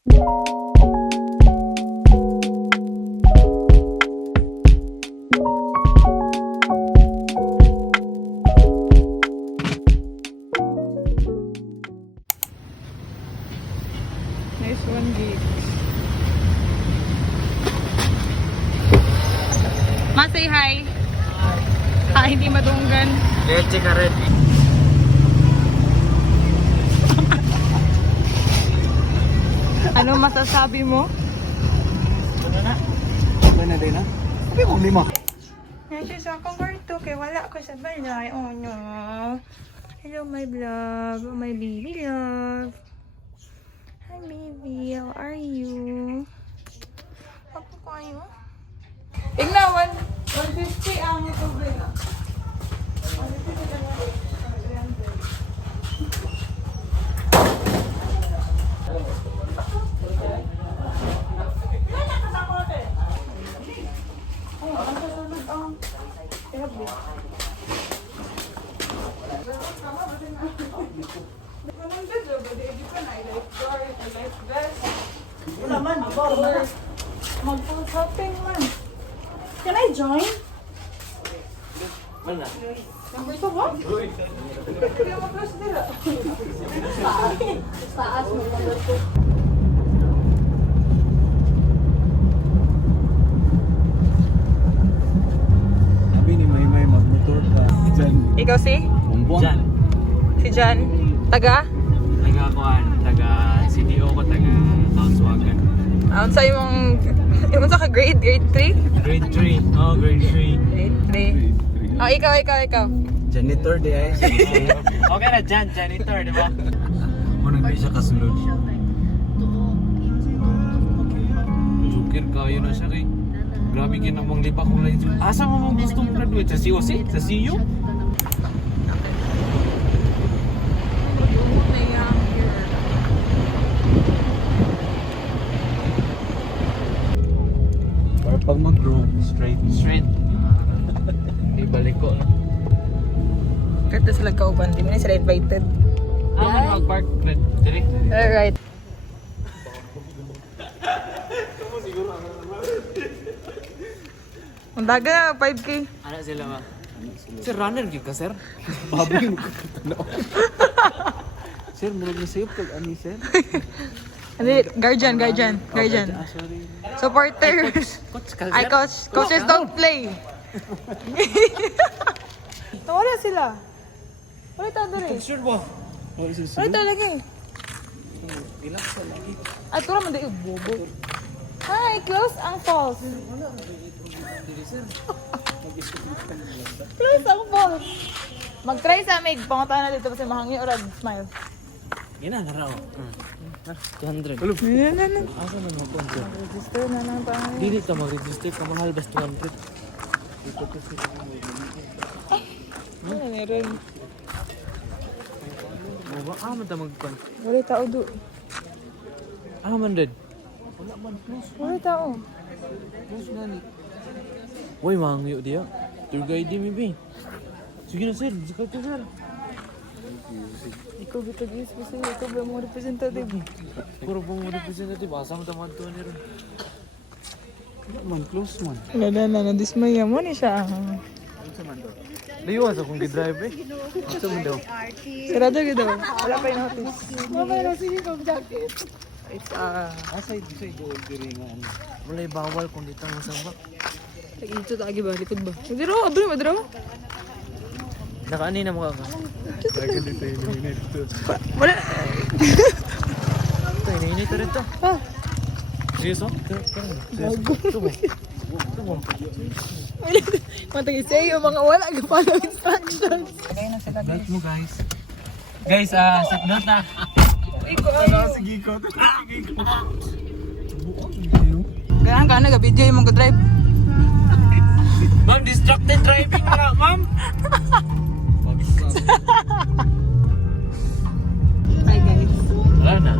Nice one, Geeks. Ma, say hi. Ha, hindi madunggan. Leche ka rin. Ano masasabi mo? Ano na? Ano na din na? Sabi ko, lima. Nasa sa akong kwarto, kaya wala ko sa balay. Oh no. Hello my love, oh, my baby love. Hi baby, how are you? Ako kayo? Ignawan! 150 ang tubig. Mag-full shopping man. Can I join? Mana? Number 2 ba? Kaya mag-close nila. Taas mo number 2. Sabi ni May magmotor ka. Jan. Ikaw si? Bumbong. Jan. Si Jan? Taga? Taga-kuan. Taga-CDO ko. Taga-Volkswagen. Ano sa yung sa ka grade 3? Grade 3. Oh, grade 3. Grade 3. Oh, ikaw. Janitor di ay. Okay na, janitor, di ba? Muna hindi siya kasunod. Jukir kayo na siya kay. Grabe kinamang lipa kong lahat. Asa mo gusto mong graduate? Sa COC? Sa CU? Para pag mag-grow, straight. Ibalik ko. Kahit na sila kauban, di mo na sila invited. Man mag-park. Dili. Alright. Ang daga na, 5K. Ano sila ba? Sir, runner yun ka, sir? Baboy mo ka tanaw. Sir, murag na sa'yo pag ani, sir? Hindi, guardian. Ah, sorry. Supporters. Coach ka, Ay, coach. Coaches don't play. Nawala sila. Wala tayo doon eh. Sure ba? Wala tayo lagi. Ilang sa lagi. Ay, ito naman dahil bobo. Hi, close ang falls. Close ang falls. Mag-try sa mig. Pangutaan na dito kasi mahangin o rag. Smile. Yan na, naraw. 200. Yan. Asa na mo po? Register na lang tayo. Dili ka mag-register ka mahal basta 200. Ano meron? Ba man ta magpan. Wala tao do. Man red. Wala tao. Plus nani. Uy, mangyo dia. Tour guide mi bi. Sige na sir, sikat ka sir. Ikaw bitag-is kasi ikaw ba mga representative? Puro pong representative, asa mo tamad to ni ron. Man, close man. Wala na, dismaya mo ni siya. Liwas akong gidrive eh. Ito mo daw. Sarado gito. Wala pa yung notice. Wala na sige kong jacket. It's Asay gold diringan. Wala bawal kung dito mo sambak. ito lagi ba likod ba? Madiro, abri madiro. Nakaani na mo ka. Lagi dito yung dito. Wala. Ito, iniinit rin to. Ah, Seryoso? gago. Ito mo. Matagay sa'yo mga wala ka follow instructions. Kaya na sila Like mo guys. Guys, set note na. Sige ko. Kaya ka na video yung mga drive. Ma'am, distracted driving na, ma'am. Hi guys. Wala na.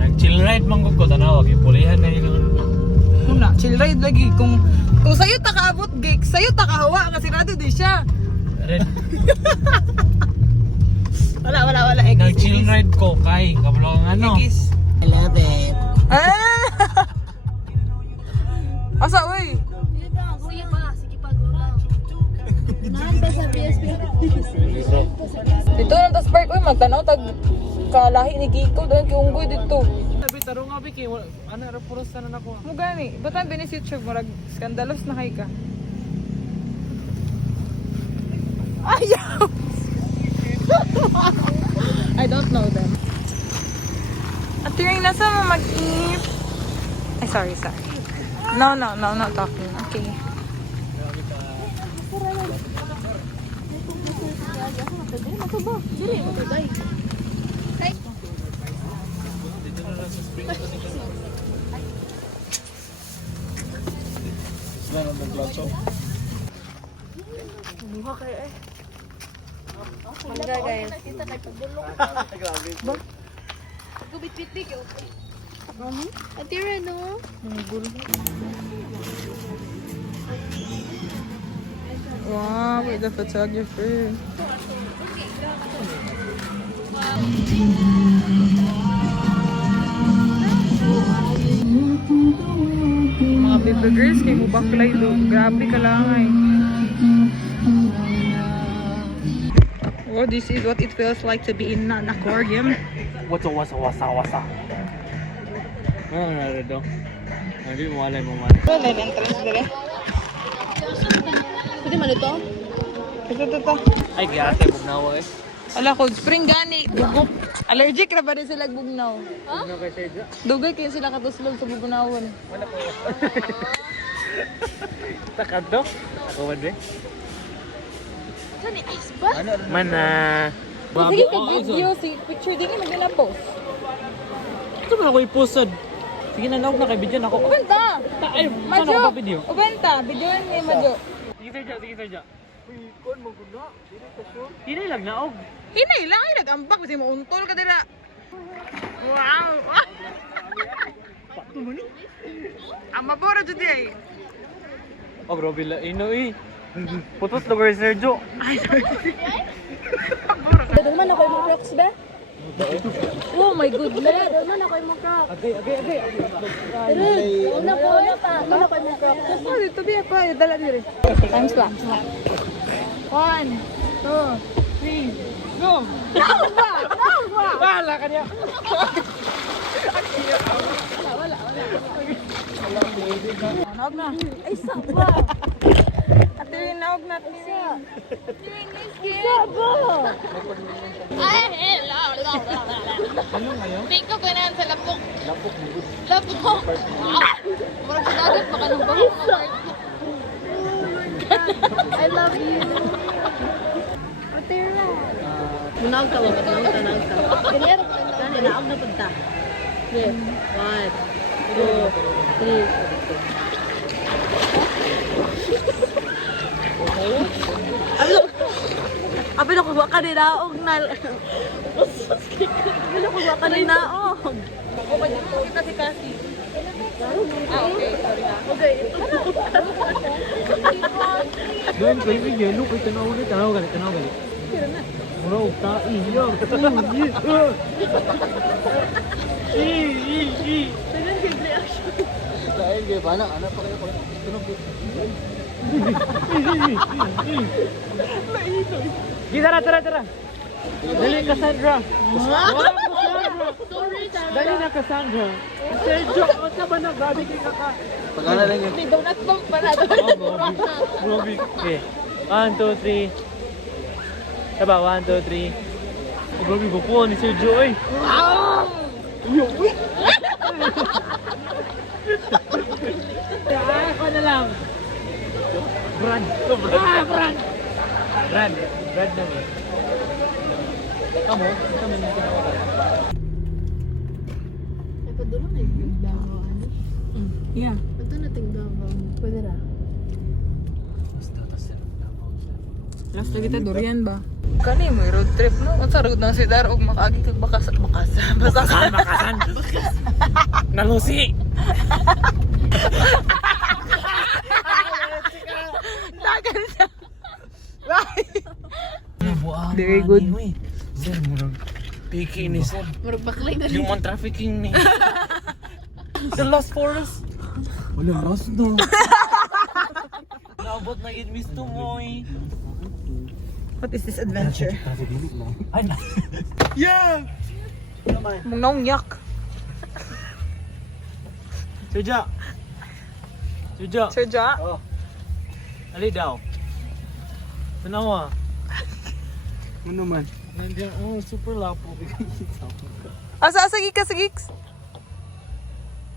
Nag-chill ride man ko tanawag. Ipulihan na yun. Muna, chill ride lagi. Kung sa'yo takaabot, gig, sa'yo takahawa, kasi rado di siya. Red. Wala. Ekis. Nag-chill ride ko kay. Kabalo ang ano. Ekis. I love it. Ikaw dahil kiunggoy dito. Sabi, tarong nga, Biki. Ano, puros na ako. Mo gani, ba't ang binisit siya? Murag skandalos na kay ka. Ayaw! I don't know them. At yung nasa mo mag-eat. Ay, sorry. No, not talking. Okay. Buha kayo eh. Mangga guys. Kita kay pagbulong. Ba? Gubit-bitik yo. Atira no. Wow, we're the photographer. Mga baby girls, kay mubaklay do. Grabe ka lang ay. Oh, this is what it feels like to be in an aquarium. Wasa. Ano na rin daw? Hindi mo alay mo man. Wala na entrance dire. Pwede man ito? Ito. Ay, giyate, bugnawa eh. Ala ko, spring gani. Bugok. Allergic na ba din sila bugnaw? Ano kay Sergio? Dugay kayo sila katuslog sa bugnawan. Wala ko. Takad do? Ako ba din? Saan ni ice ba? Mana. Sige ka video, si picture din yung magla-post. Ito ba ako i-postad? Sige na, naog na kay video na ako. Ubenta! Ay, saan Madyo! ako video? Ubenta! Videoan niya Madyo. Sige Sergio. Uy, kon mo guna. Hindi lang naog. Hinay lang ay nag-ambak kasi mauntol ka dira. Wow! Pato mo ni? Ang mabora dyan ay. Oh, grabe la. Ino eh. Putos lugar Sergio. Doon man ako yung crocs ba? Oh my goodness. Doon man ako yung crocs. Agay. Una pa. Doon ako yung crocs. Oh, dito biya pa. Dala diri. Times lang. 1, 2, 3, go! Wala ka niya. Naog na. Ay, saba. Ate, naog na. Saba. Ay, hello. Ano ngayon? Biko ko na sa lapok. Lapok mo. Lapok. Murag sa dagat baka nang baho. I love you. Atira. Munawag ka ba? Munawag ka. Ganyan. Naog na punta. Okay. 1, 2, 3. Ano? Abi na kuha ka ni naog na. Abi na kuha ka ni naog. Kita si Cassie. Okay. Sorry na. Okay. Doon kayo video, no? Kaya tanaw gali. Mura og tai. Yo. Tingnan yung reaction. Dahil kayo bana, anak pa kayo ko. Tunog. Tara. Dali Cassandra. Sorry, Dali na Cassandra. Sergio, asa ba na grabe kay kaka? Pagana lang yun. May donut bomb pa na. Grabe. Okay. 1, 2, 3. Diba? 1, 2, 3. Grabe bukuan ni Sergio eh. Wow! Ako na lang. Brad. Brad naman. Kamu yung tinawagan. Ay, padulo na yung Davao, ano? Yeah. Pato na ting Davao. Pwede na. Last lagi tayo, durian ba? Kani mo road trip no? Ang sarod na si Dar og makaagi kag bakasan. Nalusi! Dagan sa. Bye. Very good. Sir, murag piki ni sir. Murag baklay na rin. Human trafficking ni. The Lost Forest. Wala, lost no. Naabot na yun, Miss Tumoy. What is this adventure? Ay, na. Yeah! Mong naungyak. Suja. Suja. Sir Ja? Oh. Ali daw. Tanawa. Ano man? Nandiyan, super lapo. Asa gikas gigs?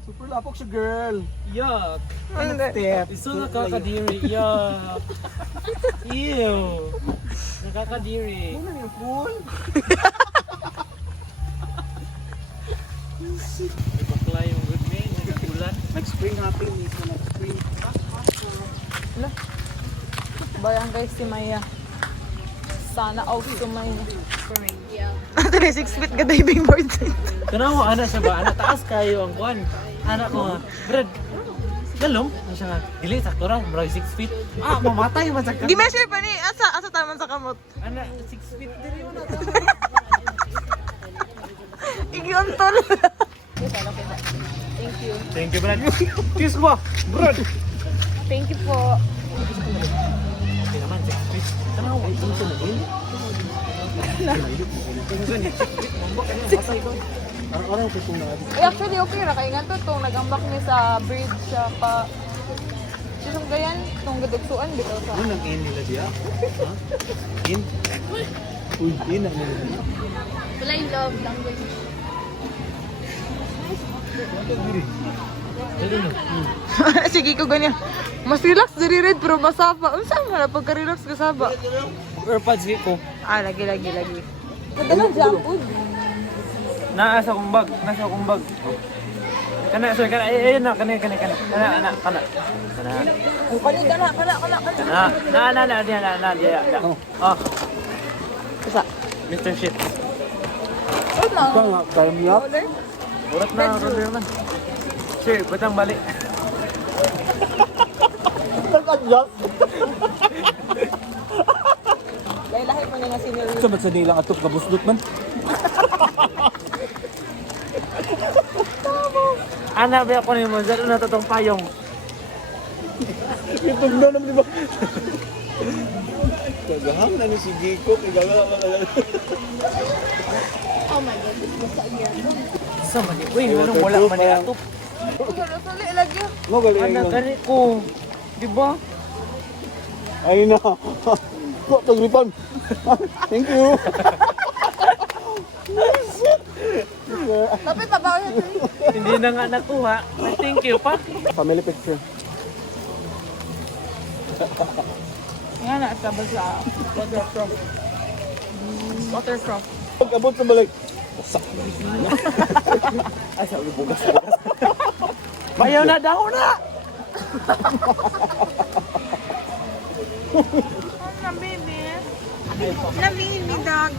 Super lapok siya, girl. Yuck. Hindi. Step. Iso nakakadiri. Yuck. Ew. Nakakadiri. Ano yung pool? May bakla yung good man. Nagkulan. Nag-spring happy. Nag-spring. Bayang guys si Maya. Sana out si Maya. Yeah. Ito na 6 feet ka diving board. Tanawa, anak siya ba? Anak, taas kayo ang kwan. Anak ko nga. Brad, galong. Ano siya nga? Dili, sakto ra. Marag 6 feet. Ah, mamatay man sa kamot. Gi-measure pa ni. Asa taman sa kamot. Anak, 6 feet. Dili mo na tama. Igyontol. Thank you. Thank you, Brad. Kiss mo, Brad. Thank you po. Okay naman, 6 feet. Tanawa, ito na din. Orang ko kung na. Actually, okay ra. Kaya nga to, itong nag-ambak ni sa bridge siya pa. Isang gayan, itong gadugsuan dito sa... Ano nang in nila diya? Ha? In? Uy, in ang nila. Wala yung love language. Sige ko ganyan. Mas relax dari red pero masapa. Ano saan mo na pagka-relax ka saba? Airpods ko. Ah, lagi. Ganda ng jump food. Nasa kong bag. Kana, sir, kana. Ayun na, kana. Kana. Ang kanina na, kana. Diya. Oh, Isa. Mr. Shit. Ano na? Kaya mo yap? Order? Urat na, roller man. Sir, batang balik. Dahil lahat mo nga sinili. Ito, sa nilang atop ka buslot man. Ana, ba ako ni mo? Zero na totong payong. Itong na naman, di ba? Kagahang na ni si Giko. Oh my God, basta yan. Sa mali. Uy, anong wala man ni atop? Sali, lagi. Mo galing. Ana, gani ko. Di ba? Ay na. Ko, taglipan. Thank you. Tapi pabaw yan. Hindi na nga nakuha. Thank you pa. Family picture. Nga na, tabas sa waterproof. Waterproof. Pag-abot sa balik. Ay, sabi bugas. Bayaw na daw na! Na baby. Na baby, dog.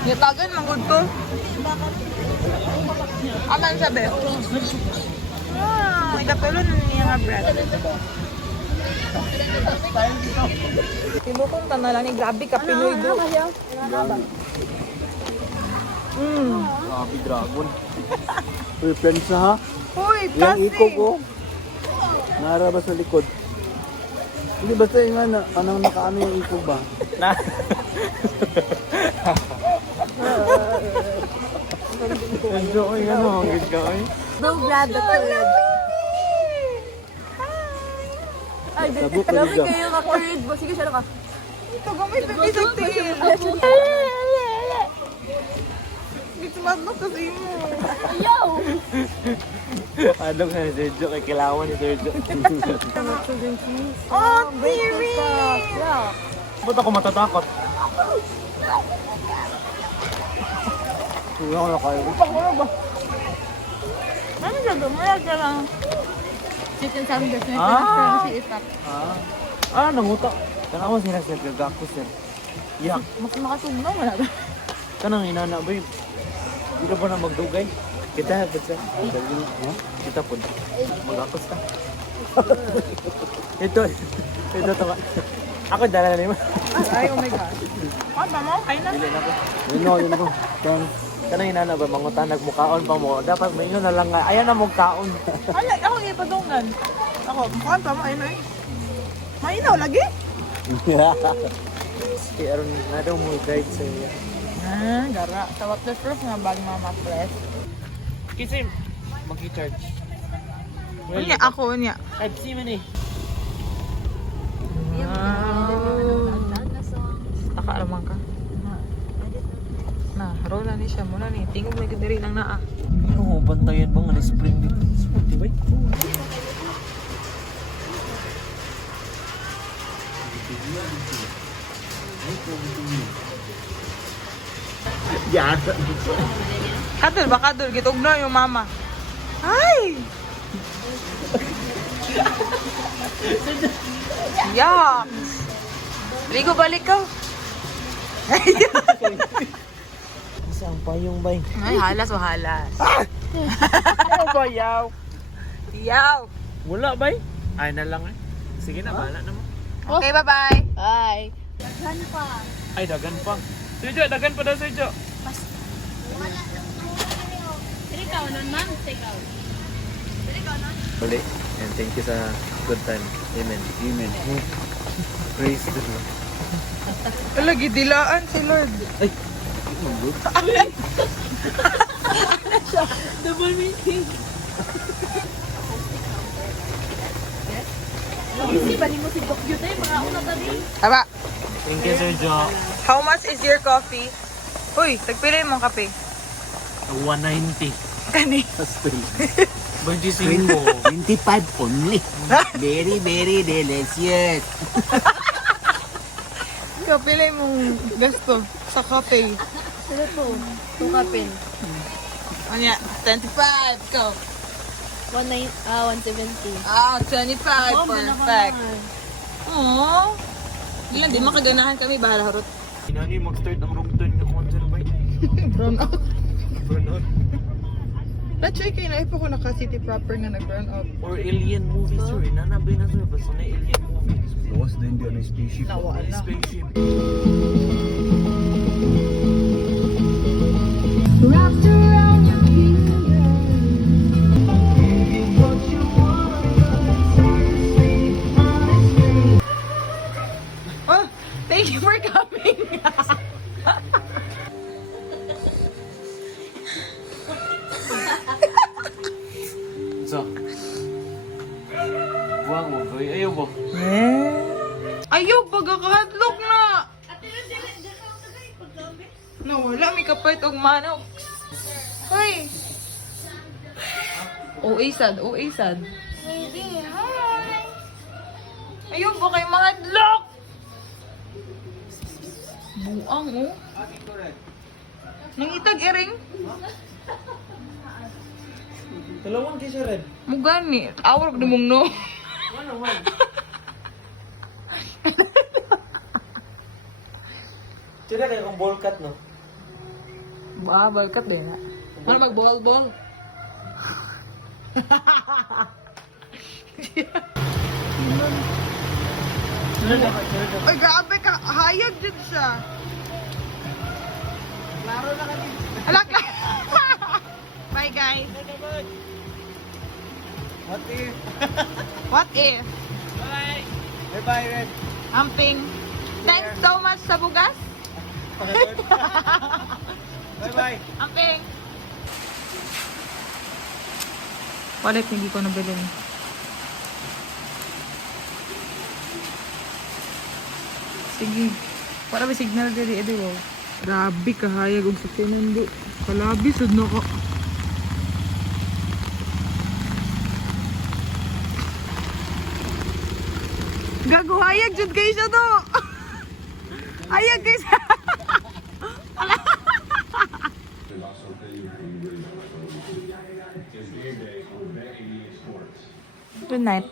Nitagan, magod ko. Aman sabi. Ikatulon niya nga bread. Tibukong ta na lang ni grabe ka Pinoy do. Grabe, dragon. Uy, friends na ha? Uy, Yung plastic. iko ko. Narabas sa likod. Hindi basta yung ano, anong nakaano yung iko ba? Na. Enjoy ano, hanggang ka ay. No, Brad, the third. Ay, Sabok na grabe dito. kayo ka-third. Sige, siya ka. Ito gamay baby sa tiin. Dito madlok kasi mo. Yo! Adong na ni Sergio, kay kilawan ni Sergio. Oh, Tiri! Ba't ako matatakot? Wala ko na kayo. Ano siya dumayag ka lang? Chicken sandwich. May Ah! pinag-turn sa itap. Nanguta. Tanawa sila sir, gagako sir. Yak. Mas makasugnaw wala ba? Kanang inana ba yun? Hindi ka ba na magdugay? Kita, ba't sa? Kita po. Magakos ka. Ito to ka. Ako dala na naman. Ay, oh my God. Ano mo? Kain na. Yun ako. Kanang inana ba, mangutanag mukaon pa mo. Dapat may yun na lang nga. Ayan na mong kaon. Ay, ako ipadungan. Ako, mukhaan pa mo. Ayun ay. Mainaw lagi? Kaya aron na daw mo guide sa iya. Gara. Sa waterproof nga bag mama press. Kasi mag-charge. Unya ako unya. Type C man eh. Taka naman ka. Na, rola ni siya muna ni. Tingog na ganda rin ang naa. Ano, bantayan ba nga na spring dito? Sporty ba? Yata. Kadol ba kadol? Gitog na yung mama. Ay! Yuck! Ligo balik ka. Kasi ang payong bay. Ay, halas o halas. Ano ba yaw? Yaw! Wala bay? Ay na lang eh. Sige na, bahala na mo. Okay, bye-bye. Bye. Ay, dagan pa. Sergio, dagan pa daw Sergio. Sige ka, nun ma'am. Take out. Uli. And thank you sa good time. Amen. Amen. Praise the Lord. Lagi dilaan si Lord. Ay! Double meaning. Kasi ba mo si Doc Yute? Mga una tadi. Tama. Thank you Sergio. How much is your coffee? Uy, tagpili mong kape. 190. Kani. 25. 25 only. Very, very delicious. Kapili mong gasto sa kape. Ano to? Tukapin. Anya, 25. Go. 170. 25. Perfect. Aww. Yan, di makaganahan kami. Bahala harot. Inani mag-start ang room turn ng concert bay. Brown out. Burn out. Na-check kayo na ipo ko naka-city proper nga nag-brown out. Or alien movies sir. Nanabay na sir. Basta na alien movies. Lawas na hindi ano spaceship. Nawala. Spaceship. Wrapped around your finger. Oh, thank you for coming. So. Buwang mo boy. Ayaw mo. Ayaw, pagkakahadlok na. Nawala, may kapait og manok. Hoy. Sad. Baby, hi. Ayaw ba kayo mahadlok? Buang, oh. Nangitag iring? Dalawang kisyo red. Mugani. Awar ko mong no. Ano man? Tira kayo kung ball cut no? Balkat din ha. Ano mag-ball? Ay, grabe ka. Hayag din siya. Klaro na kami. Alak na. Bye, guys. What if? What if? Bye! Bye-bye, Red. Amping. Thanks so much sa bugas. Bye-bye. Amping. Wallet, hindi ko nabili. Sige. Para may signal diri, edo. Grabe kahayag og sa tinando. Kalabi sud na ko. Gago hayag jud kay siya to. Hayag kay siya. Good night.